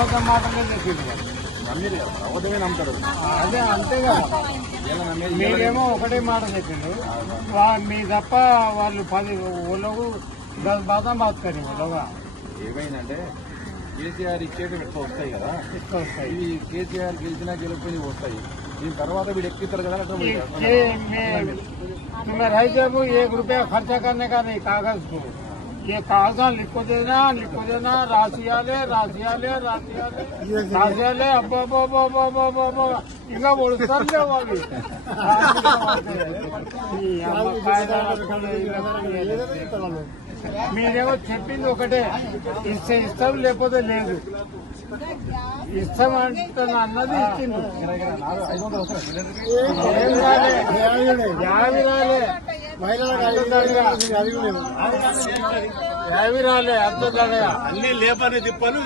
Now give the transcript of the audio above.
అబద్ధం మాటలే చెప్పింది. అబద్ధమే నమ్ముతారు. అదే అంతే కదా. మీరేమో ఒకటే మాట చెప్పిండు, మీ తప్ప వాళ్ళు 10 ఊళ్ళకు 10 బాధ మారుతారు ఊళ్ళగా. ఏమైందంటే కేసీఆర్ ఇచ్చేవి ఎక్కువ వస్తాయి కదా, ఎక్కువ వస్తాయి. ఇవి కేసీఆర్ గెలిచినా గెలిపోయి వస్తాయి. దీని తర్వాత వీడు ఎక్కుతారు కదా. तुम्हें रह जब 1 रुपया खर्चा करने का नहीं कागज को, ये कागज लिखो देना రాసియాలే అబ్బో ఇంకా ఒడుస్తారులే వాళ్ళు. మీరేమో చెప్పింది ఒకటే, ఇస్తే ఇస్తాం లేకపోతే లేదు. ఇస్తాం అంటే అన్నది ఇచ్చింది. ఏం రాలే, యావి రాలే, యావి రాలే, అర్థం అన్ని లేబర్ని తిప్పాలి.